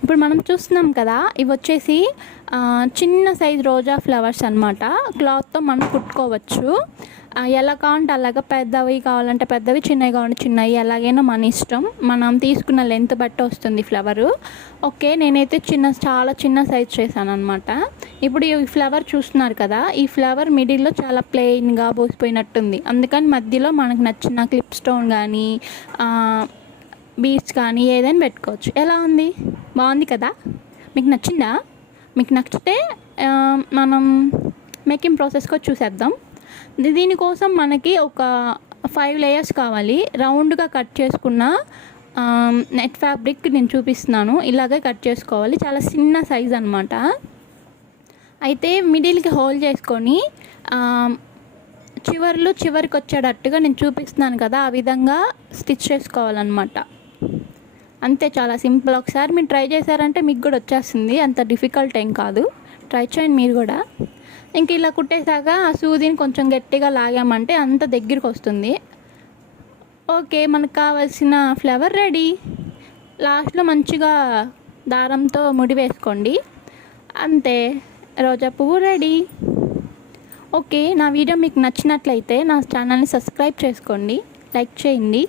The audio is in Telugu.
ఇప్పుడు మనం చూస్తున్నాం కదా, ఇవి వచ్చేసి చిన్న సైజ్ రోజా ఫ్లవర్స్ అనమాట. క్లాత్తో మనం కుట్టుకోవచ్చు. ఎలా కావాలంటే అలాగా, పెద్దవి కావాలంటే పెద్దవి, చిన్నవి కావాలంటే చిన్నవి, ఎలాగైనా మన ఇష్టం. మనం తీసుకున్న లెంత్ బట్టి వస్తుంది ఫ్లవరు. ఓకే, నేనైతే చాలా చిన్న సైజ్ చేశాను అనమాట. ఇప్పుడు ఈ ఫ్లవర్ చూస్తున్నారు కదా, ఈ ఫ్లవర్ మిడిల్లో చాలా ప్లెయిన్గా బోసిపోయినట్టుంది. అందుకని మధ్యలో మనకు నచ్చిన క్లిప్ స్టోన్ కానీ బీడ్స్ కానీ ఏదైనా పెట్టుకోవచ్చు. ఎలా ఉంది? బాగుంది కదా? మీకు నచ్చిందా? మీకు నచ్చితే మనం మేకింగ్ ప్రాసెస్కి చూసేద్దాం. దీనికోసం మనకి ఒక 5 లేయర్స్ కావాలి. రౌండ్గా కట్ చేసుకున్న నెట్ ఫ్యాబ్రిక్ నేను చూపిస్తున్నాను. ఇలాగే కట్ చేసుకోవాలి. చాలా చిన్న సైజ్ అనమాట. అయితే మిడిల్కి హోల్ చేసుకొని చివరికి వచ్చేటట్టుగా నేను చూపిస్తున్నాను కదా, ఆ విధంగా స్టిచ్ చేసుకోవాలన్నమాట. అంతే, చాలా సింపుల్. ఒకసారి మీరు ట్రై చేశారంటే మీకు కూడా వచ్చేస్తుంది. అంత డిఫికల్ట్ ఏం కాదు. ట్రై చేయండి మీరు కూడా. ఇంక ఇలా కుట్టేశాక ఆ సూదిని కొంచెం గట్టిగా లాగామంటే అంత దగ్గరికి వస్తుంది. ఓకే, మనకు కావాల్సిన ఫ్లవర్ రెడీ. లాస్ట్లో మంచిగా దారంతో ముడి వేసుకోండి. అంతే, రోజా పువ్వు రెడీ. ఓకే, నా వీడియో మీకు నచ్చినట్లయితే నా ఛానల్ని సబ్స్క్రైబ్ చేసుకోండి, లైక్ చేయండి.